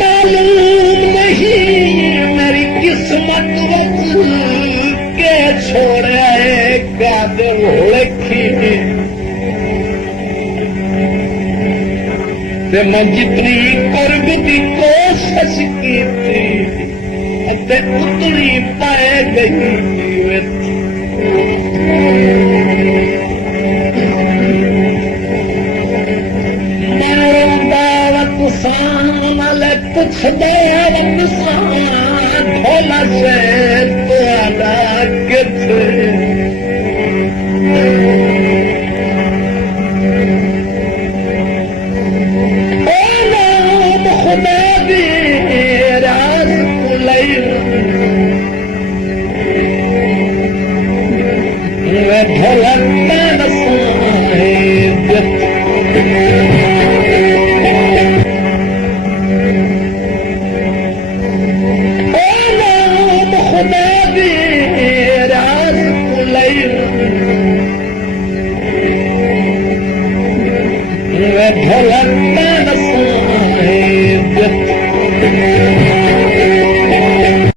मालूम नहीं मेरी किस्मत के छोड़े कादर लिखी ते मैं जितनी कुर्ब की कोशिश की थी उतनी पाए गई कुछ ढोला से तुआरा किथे खुदा दी राज कुलई ढोला ढोलक